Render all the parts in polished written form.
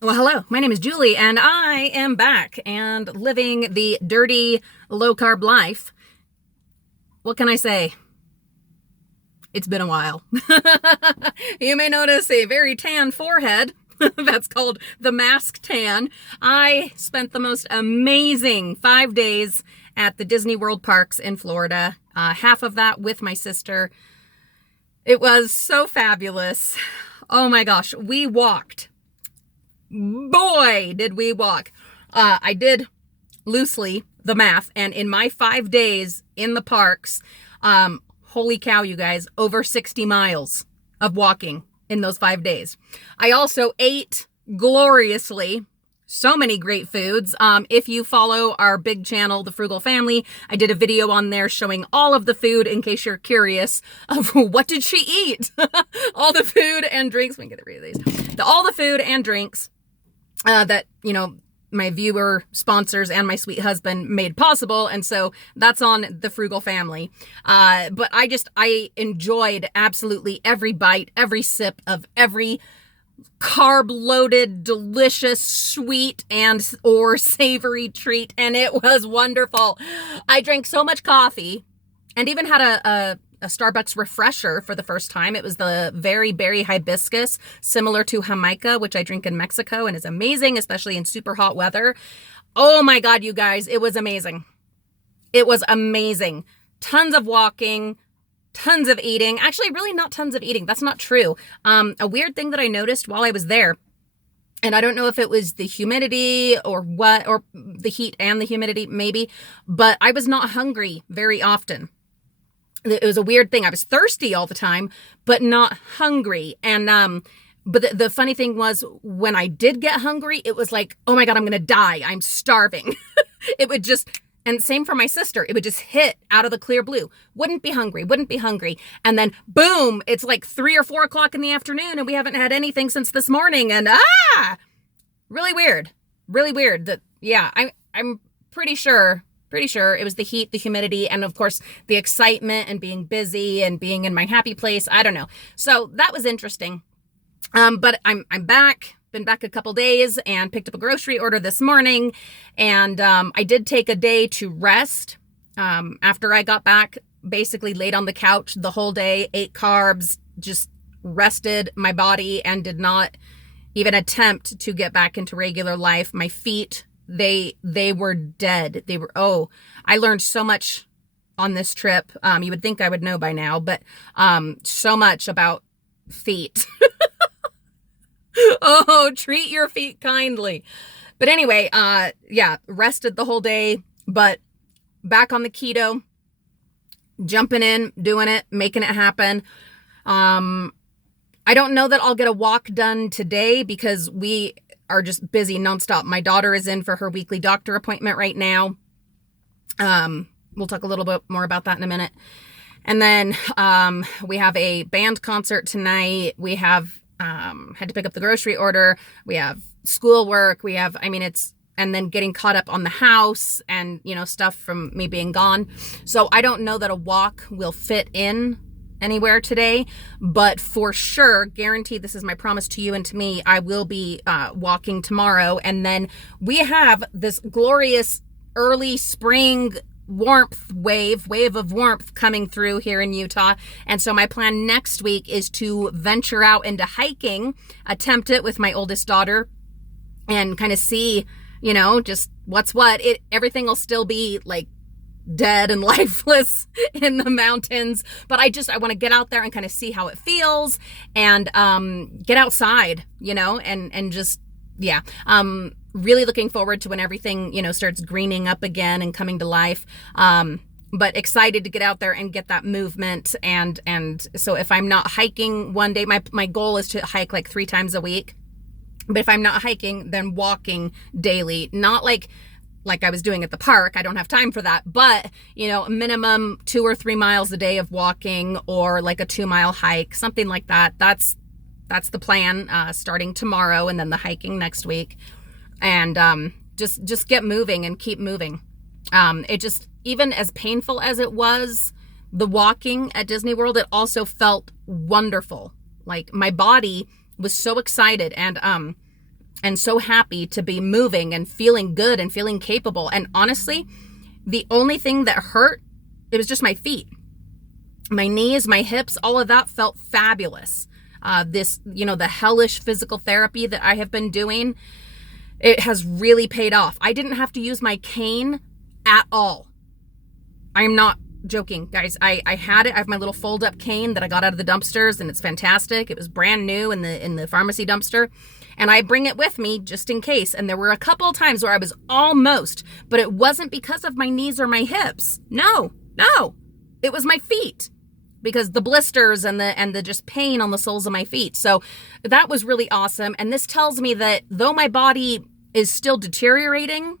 Well, hello, my name is Julie, and I am back and living the dirty, low carb life. What can I say? It's been a while. You may notice a very tan forehead. That's called the mask tan. I spent the most amazing 5 days at the Disney World parks in Florida, half of that with my sister. It was so fabulous. Oh my gosh, we walked. Boy, did we walk. I did loosely the math, and in my 5 days in the parks, holy cow, you guys, over 60 miles of walking in those 5 days. I also ate gloriously. So many great foods. If you follow our big channel, The Frugal Family, I did a video on there showing all of the food in case you're curious of what did she eat? All the food and drinks. We can get rid of these. All the food and drinks that, my viewer sponsors and my sweet husband made possible. And so that's on The Frugal Family. But I enjoyed absolutely every bite, every sip of every carb-loaded, delicious, sweet and or savory treat. And it was wonderful. I drank so much coffee and even had a Starbucks refresher for the first time. It was the very berry hibiscus, similar to Jamaica, which I drink in Mexico and is amazing, especially in super hot weather. Oh my God, you guys, it was amazing. It was amazing. Tons of walking, tons of eating. Actually, really not tons of eating. That's not true. A weird thing that I noticed while I was there, and I don't know if it was the humidity or what, or the heat and the humidity, maybe, but I was not hungry very often. It was a weird thing. I was thirsty all the time, but not hungry. And, but the funny thing was when I did get hungry, it was like, oh my God, I'm going to die. I'm starving. It would just, and same for my sister. It would just hit out of the clear blue. Wouldn't be hungry. And then boom, it's like 3 or 4 o'clock in the afternoon and we haven't had anything since this morning. And really weird that, yeah, I'm pretty sure it was the heat, the humidity, and of course the excitement and being busy and being in my happy place. I don't know. So that was interesting. But I'm back, been back a couple days and picked up a grocery order this morning. And, I did take a day to rest, after I got back, basically laid on the couch the whole day, ate carbs, just rested my body and did not even attempt to get back into regular life. My feet, they were dead. I learned so much on this trip. You would think I would know by now, but so much about feet. Oh, treat your feet kindly. But anyway, rested the whole day, but back on the keto, jumping in, doing it, making it happen. I don't know that I'll get a walk done today because we are just busy nonstop. My daughter is in for her weekly doctor appointment right now. We'll talk a little bit more about that in a minute. And then we have a band concert tonight. We have had to pick up the grocery order. We have schoolwork. And then getting caught up on the house and, stuff from me being gone. So I don't know that a walk will fit in anywhere today, but for sure, guaranteed, this is my promise to you and to me, I will be walking tomorrow. And then we have this glorious early spring wave of warmth coming through here in Utah. And so my plan next week is to venture out into hiking, attempt it with my oldest daughter and kind of see, just what's what. Everything will still be like dead and lifeless in the mountains, but I want to get out there and kind of see how it feels and get outside, and just, yeah. Really looking forward to when everything, starts greening up again and coming to life. But excited to get out there and get that movement. And so if I'm not hiking one day, my goal is to hike like 3 times a week. But if I'm not hiking, then walking daily, not like I was doing at the park. I don't have time for that, but a minimum 2 or 3 miles a day of walking or like a 2-mile hike, something like that. That's the plan, starting tomorrow and then the hiking next week. And just get moving and keep moving. It just, even as painful as it was, the walking at Disney World, it also felt wonderful. Like my body was so excited. And and so happy to be moving and feeling good and feeling capable. And honestly, the only thing that hurt, it was just my feet. My knees, my hips, all of that felt fabulous. The hellish physical therapy that I have been doing, it has really paid off. I didn't have to use my cane at all. I'm not joking, guys. I had it. I have my little fold-up cane that I got out of the dumpsters, and it's fantastic. It was brand new in the pharmacy dumpster, and I bring it with me just in case. And there were a couple of times where I was almost, but it wasn't because of my knees or my hips. No, it was my feet, because the blisters and the just pain on the soles of my feet. So that was really awesome. And this tells me that though my body is still deteriorating,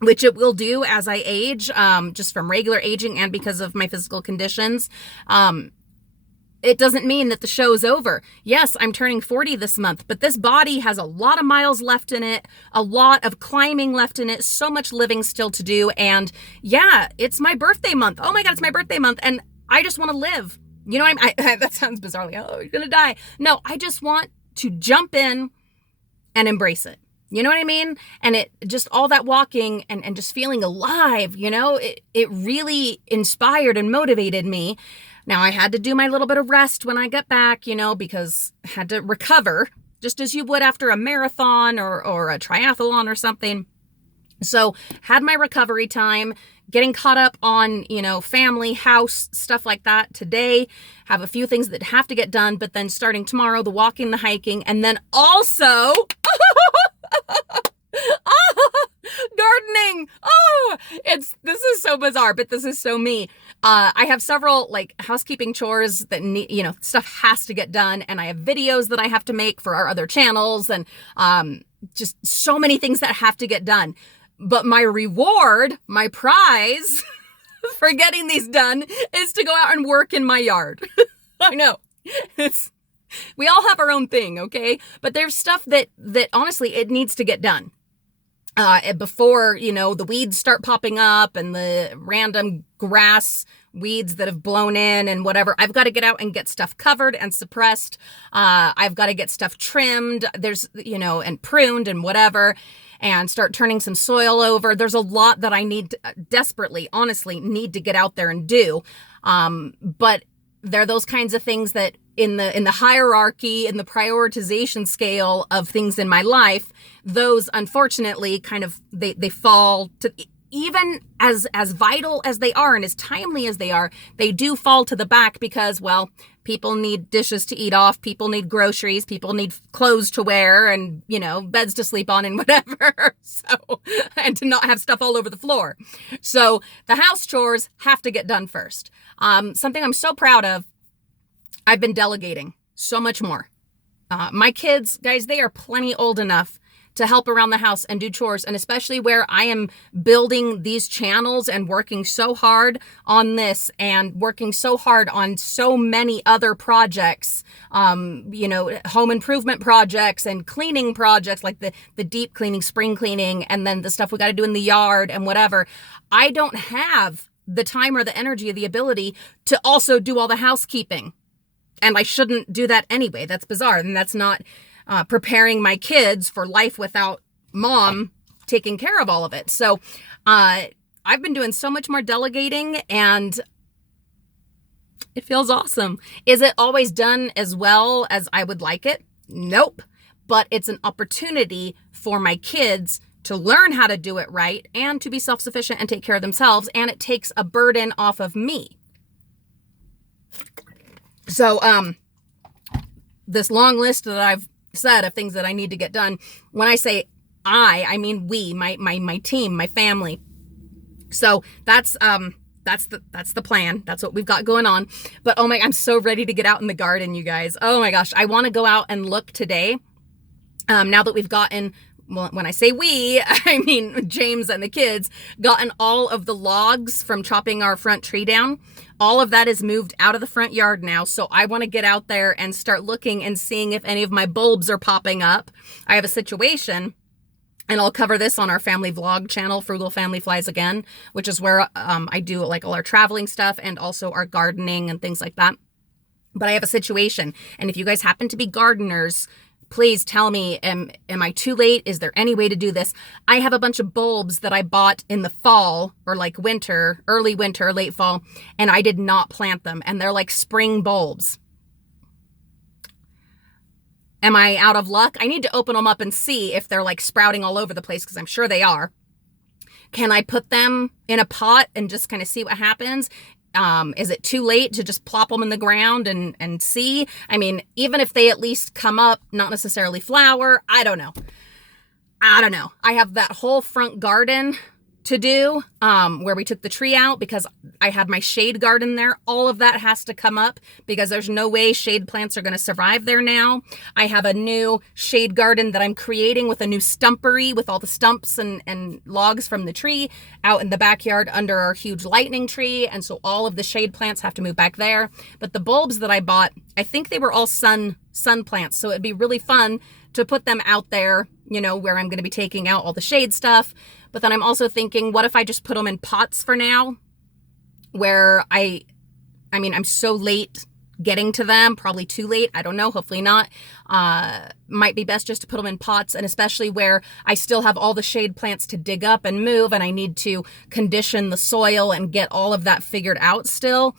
which it will do as I age, just from regular aging and because of my physical conditions, it doesn't mean that the show's over. Yes, I'm turning 40 this month, but this body has a lot of miles left in it, a lot of climbing left in it, so much living still to do. And yeah, it's my birthday month. Oh my God, it's my birthday month. And I just want to live. You know what I mean? That sounds bizarre. Like, oh, you're going to die. No, I just want to jump in and embrace it. You know what I mean? And it just all that walking and just feeling alive, it really inspired and motivated me. Now I had to do my little bit of rest when I got back, because I had to recover just as you would after a marathon or a triathlon or something. So had my recovery time, getting caught up on, family, house, stuff like that today. Have a few things that have to get done, but then starting tomorrow, the walking, the hiking, and then also gardening. This is so bizarre, but this is so me. I have several housekeeping chores that need, stuff has to get done. And I have videos that I have to make for our other channels and just so many things that have to get done. But my reward, my prize for getting these done is to go out and work in my yard. I know. We all have our own thing, okay? But there's stuff that honestly, it needs to get done. Before, the weeds start popping up and the random grass weeds that have blown in and whatever. I've got to get out and get stuff covered and suppressed. I've got to get stuff trimmed. There's, and pruned and whatever, and start turning some soil over. There's a lot that I need to, desperately, honestly, need to get out there and do. But they're those kinds of things that in the hierarchy, in the prioritization scale of things in my life, those unfortunately kind of, they fall to, even as vital as they are and as timely as they are, they do fall to the back because, well, people need dishes to eat off, people need groceries, people need clothes to wear and, beds to sleep on and whatever. So, and to not have stuff all over the floor. So the house chores have to get done first. Something I'm so proud of, I've been delegating so much more. My kids, guys, they are plenty old enough to help around the house and do chores. And especially where I am building these channels and working so hard on this and working so hard on so many other projects, home improvement projects and cleaning projects like the deep cleaning, spring cleaning, and then the stuff we got to do in the yard and whatever. I don't have the time or the energy or the ability to also do all the housekeeping. And I shouldn't do that anyway. That's bizarre. And that's not preparing my kids for life without mom taking care of all of it. So I've been doing so much more delegating and it feels awesome. Is it always done as well as I would like it? Nope. But it's an opportunity for my kids to learn how to do it right and to be self-sufficient and take care of themselves. And it takes a burden off of me. So, this long list that I've said of things that I need to get done, when I say I mean we, my team, my family. So that's the plan. That's what we've got going on. But oh my, I'm so ready to get out in the garden, you guys. Oh my gosh. I want to go out and look today. Now that we've gotten, well, when I say we, I mean James and the kids, gotten all of the logs from chopping our front tree down. All of that is moved out of the front yard now. So I want to get out there and start looking and seeing if any of my bulbs are popping up. I have a situation, and I'll cover this on our family vlog channel, Frugal Family Flies Again, which is where I do like all our traveling stuff and also our gardening and things like that. But I have a situation. And if you guys happen to be gardeners, Please tell me, am I too late? Is there any way to do this? I have a bunch of bulbs that I bought in the fall or like winter, early winter, late fall, and I did not plant them. And they're like spring bulbs. Am I out of luck? I need to open them up and see if they're like sprouting all over the place, because I'm sure they are. Can I put them in a pot and just kind of see what happens? Is it too late to just plop them in the ground and see? I mean, even if they at least come up, not necessarily flower, I don't know. I have that whole front garden to do, where we took the tree out because I had my shade garden there. All of that has to come up because there's no way shade plants are going to survive there now. I have a new shade garden that I'm creating with a new stumpery with all the stumps and logs from the tree out in the backyard under our huge lightning tree. And so all of the shade plants have to move back there. But the bulbs that I bought, I think they were all sun plants. So it'd be really fun to put them out there, where I'm going to be taking out all the shade stuff. But then I'm also thinking, what if I just put them in pots for now, where I'm so late getting to them, probably too late. I don't know. Hopefully not. Might be best just to put them in pots, and especially where I still have all the shade plants to dig up and move, and I need to condition the soil and get all of that figured out still.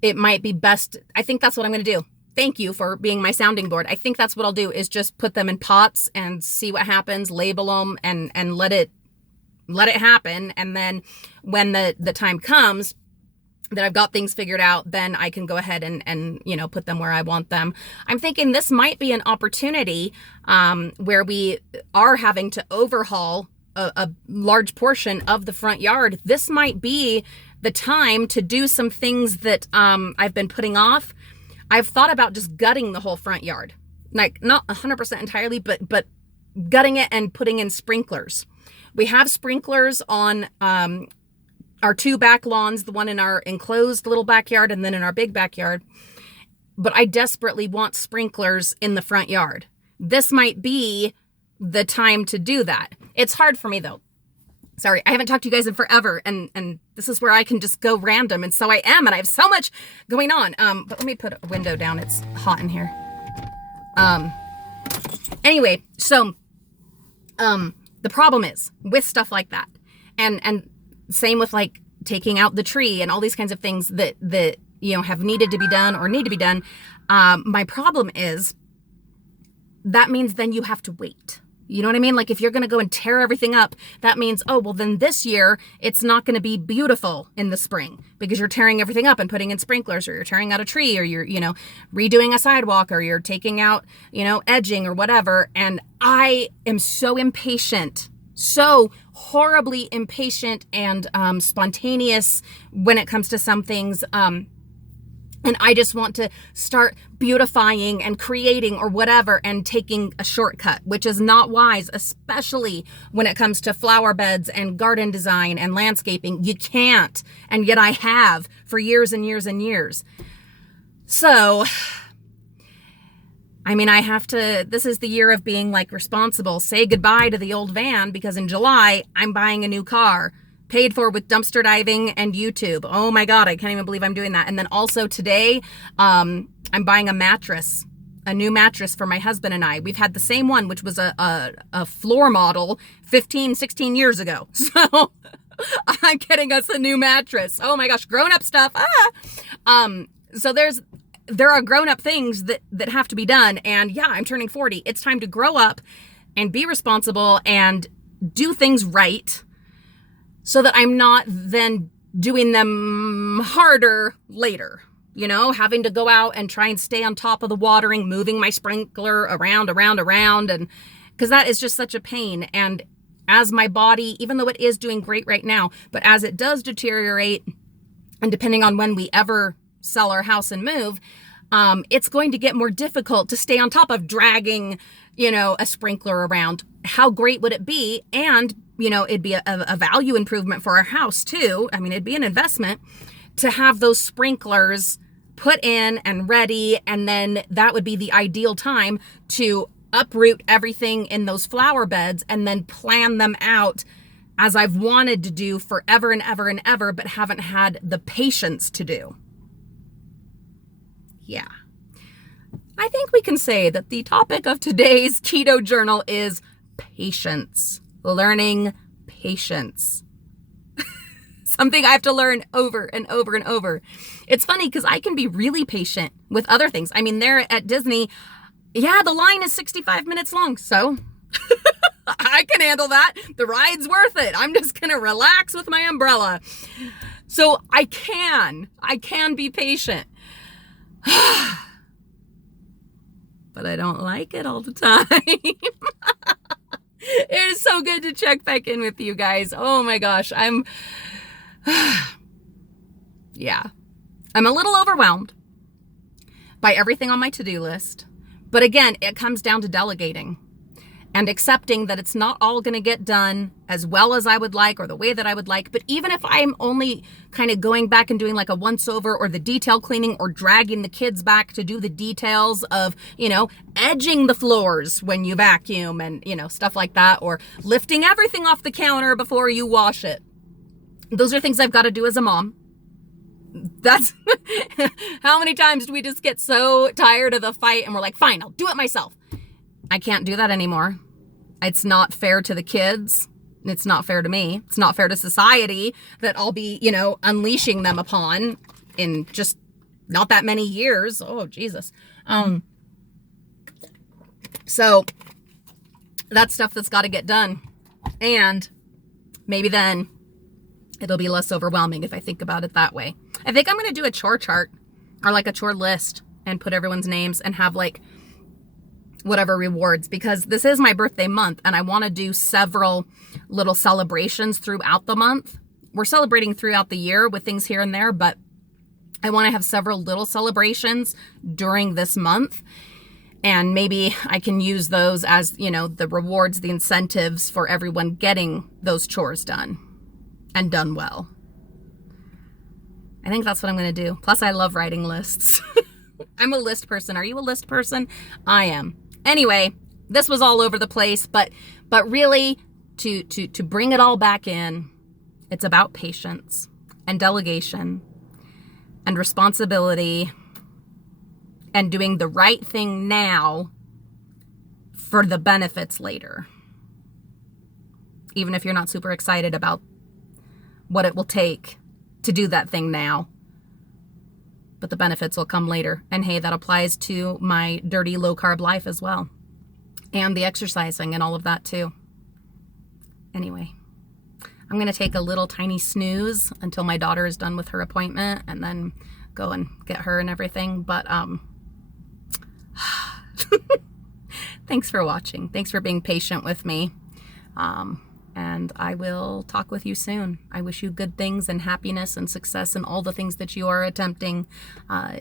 It might be best. I think that's what I'm going to do. Thank you for being my sounding board. I think that's what I'll do, is just put them in pots and see what happens, label them and let it happen. And then when the time comes that I've got things figured out, then I can go ahead and put them where I want them. I'm thinking this might be an opportunity where we are having to overhaul a large portion of the front yard. This might be the time to do some things that I've been putting off. I've thought about just gutting the whole front yard, like not 100% entirely, but gutting it and putting in sprinklers. We have sprinklers on our two back lawns, the one in our enclosed little backyard and then in our big backyard. But I desperately want sprinklers in the front yard. This might be the time to do that. It's hard for me though. Sorry, I haven't talked to you guys in forever, and this is where I can just go random, and so I am, and I have so much going on. But let me put a window down. It's hot in here. Anyway, so the problem is with stuff like that, and same with like taking out the tree and all these kinds of things that have needed to be done or need to be done. My problem is that means then you have to wait. You know what I mean? Like if you're going to go and tear everything up, that means, oh, well then this year it's not going to be beautiful in the spring because you're tearing everything up and putting in sprinklers, or you're tearing out a tree, or you're, redoing a sidewalk, or you're taking out, edging or whatever. And I am so impatient, so horribly impatient and spontaneous when it comes to some things. And I just want to start beautifying and creating or whatever and taking a shortcut, which is not wise, especially when it comes to flower beds and garden design and landscaping. You can't. And yet I have for years and years and years. So, I have to, this is the year of being like responsible. Say goodbye to the old van, because in July, I'm buying a new car. Paid for with dumpster diving and YouTube. Oh my God, I can't even believe I'm doing that. And then also today, I'm buying a new mattress for my husband and I. We've had the same one, which was a floor model 15, 16 years ago. So I'm getting us a new mattress. Oh my gosh, grown up stuff. So there are grown up things that have to be done. And yeah, I'm turning 40. It's time to grow up and be responsible and do things right, so that I'm not then doing them harder later, having to go out and try and stay on top of the watering, moving my sprinkler around, and because that is just such a pain. And as my body, even though it is doing great right now, but as it does deteriorate, and depending on when we ever sell our house and move, it's going to get more difficult to stay on top of dragging, a sprinkler around. How great would it be? And it'd be a value improvement for our house too. It'd be an investment to have those sprinklers put in and ready. And then that would be the ideal time to uproot everything in those flower beds and then plan them out as I've wanted to do forever and ever and ever, but haven't had the patience to do. Yeah. I think we can say that the topic of today's keto journal is patience. Learning patience. Something I have to learn over and over and over. It's funny because I can be really patient with other things. I mean, there at Disney, yeah, the line is 65 minutes long, so I can handle that. The ride's worth it. I'm just going to relax with my umbrella. So I can be patient. But I don't like it all the time. It is so good to check back in with you guys. Oh my gosh, yeah, I'm a little overwhelmed by everything on my to-do list. But again, it comes down to delegating and accepting that it's not all going to get done as well as I would like or the way that I would like. But even if I'm only kind of going back and doing like a once over or the detail cleaning or dragging the kids back to do the details of, edging the floors when you vacuum and, stuff like that, or lifting everything off the counter before you wash it. Those are things I've got to do as a mom. That's how many times do we just get so tired of the fight and we're like, fine, I'll do it myself. I can't do that anymore. It's not fair to the kids. It's not fair to me. It's not fair to society that I'll be, unleashing them upon in just not that many years. Oh, Jesus. So that's stuff that's got to get done. And maybe then it'll be less overwhelming if I think about it that way. I think I'm going to do a chore chart or like a chore list and put everyone's names and have like whatever rewards, because this is my birthday month and I want to do several little celebrations throughout the month. We're celebrating throughout the year with things here and there, but I want to have several little celebrations during this month. And maybe I can use those as, the rewards, the incentives for everyone getting those chores done and done well. I think that's what I'm going to do. Plus, I love writing lists. I'm a list person. Are you a list person? I am. Anyway, this was all over the place, but really to bring it all back in, it's about patience and delegation and responsibility and doing the right thing now for the benefits later. Even if you're not super excited about what it will take to do that thing now. But the benefits will come later. And hey, that applies to my dirty low carb life as well. And the exercising and all of that too. Anyway, I'm going to take a little tiny snooze until my daughter is done with her appointment and then go and get her and everything. But thanks for watching. Thanks for being patient with me. And I will talk with you soon. I wish you good things and happiness and success and all the things that you are attempting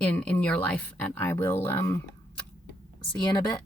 in your life. And I will see you in a bit.